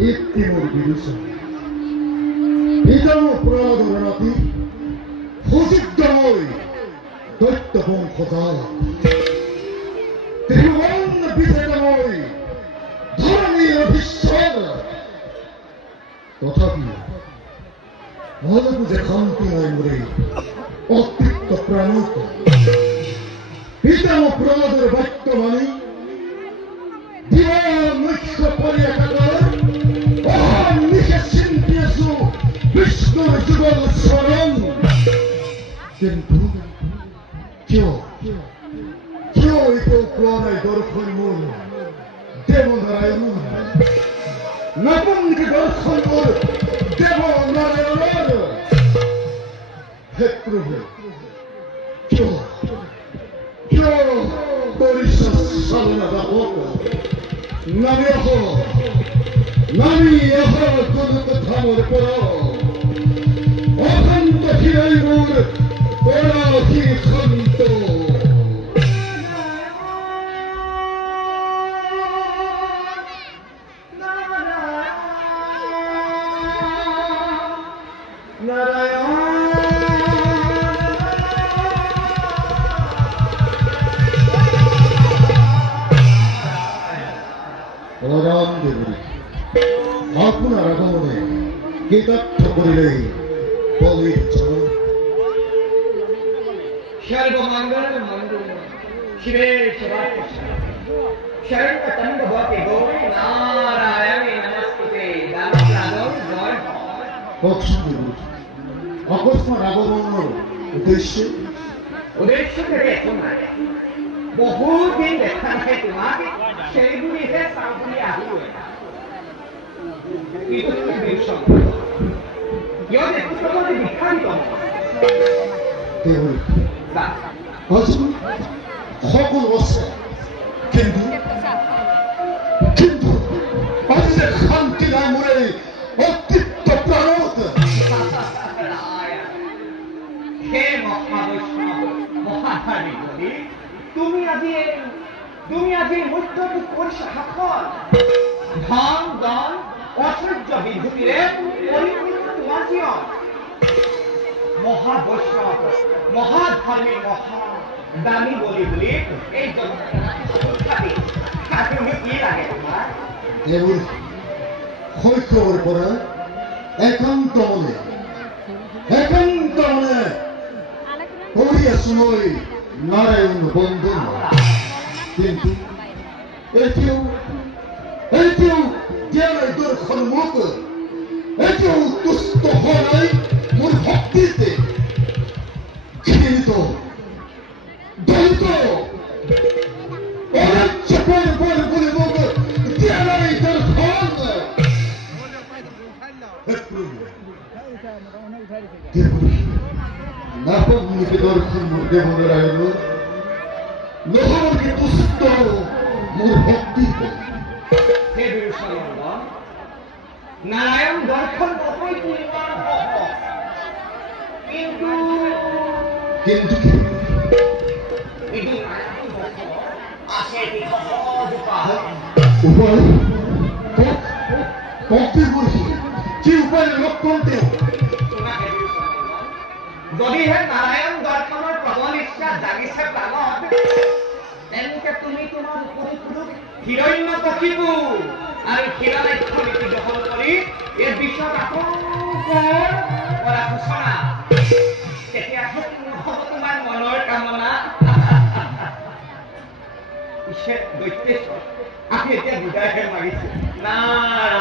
ইত্তিমুর বিদুষণ ইতামো প্রমাদর নাতি ফুজিদ্দময় দৈত্য বংশজা ত্রিভুবন বিজেতময় ধরণী অভিশ্বর তথাপি আজ বুঝে শান্তি নাই মরে অতৃপ্ত প্রাণত পিতাম প্রমাদের বাক্য মানি মুখ্য পরিয়াকার কিন্তু কিয় কিয় একেও কোৱা নাই দৰ্শন মোৰ দেৱ নাৰায়ণ নপুংসী দৰ্শন মোৰ দেৱ নাৰায়ণৰ হে প্ৰভু কিয় কিয় কৰিছ চালনা দাপক নামি আহ নামি আহ কোনো কথা মোৰ পৰা অখন্ত হিখন্ত রাম দেবী আপনার আগমনে কৃতার্থ করিলেই পবিত্র శివరికి మంగళం మంగళం శివే శరణ్ తండ భవతి గౌరీ నారాయణ నమస్తే কক্সবাজার। অকস্মাৎ আগমনের উদ্দেশ্যে উদ্দেশ্য থেকে বহুদিন দেখা নাই তোমাকে সেই বুলিহে চাওঁ বুলি আহিলো ইয়াত একো বিখ্যাত দেবী বা আজকে সকল আছে কিন্তু কিন্তু শান্তি নাই মরে অতৃপ্ত প্রাণত। হে মহাবৈষ্ণৱ মহাধাৰী বুলি, তুমি আজি তুমি আজি মুখ্যটো কৰিছা শাসন ধন দন ঐশ্বৰ্য বিভূতিৰে পৰিপূৰ্ণ তোমাৰ জীৱন মহাবৈষ্ণৱ মহাধাৰ্মী মহা দামী বলি বুলি এই জগতখনত তুমি কি লাগে তোমাৰ দেবী শৈশৱৰ পৰা একান্ত একান্ত মনে কৰি আছো মই নাৰায়ণ বন্দন কিন্তু নাই দৰ্শন মোক তুষ্ট হোৱা দেবী নাপমনিকে দর্শন মোর দেবনারায়ণ নহরকে তুষ্ট মোর নকৈ তুলিবাৰ হব কিন্তু কিন্তু উপায় কি উপায় লক্ষণ বিৰুষানন্দ যদিহে নাৰায়ণ দৰ্শনৰ প্ৰবল ইচ্ছা জাগিছে প্ৰাণত তুমি তোমাৰ উপযুক্ত হিৰণ্য পক্ষীবু আৰু হিৰণ্যাক্ষ নীতি গ্ৰহণ কৰি এই বিশ্বত আকৌ কৰা ঘোষণা। তেতিয়া কামনা। দৈত্যেশ্বৰ আমি এতিয়া বুজাইহে মাৰিছো। নাৰায়ণ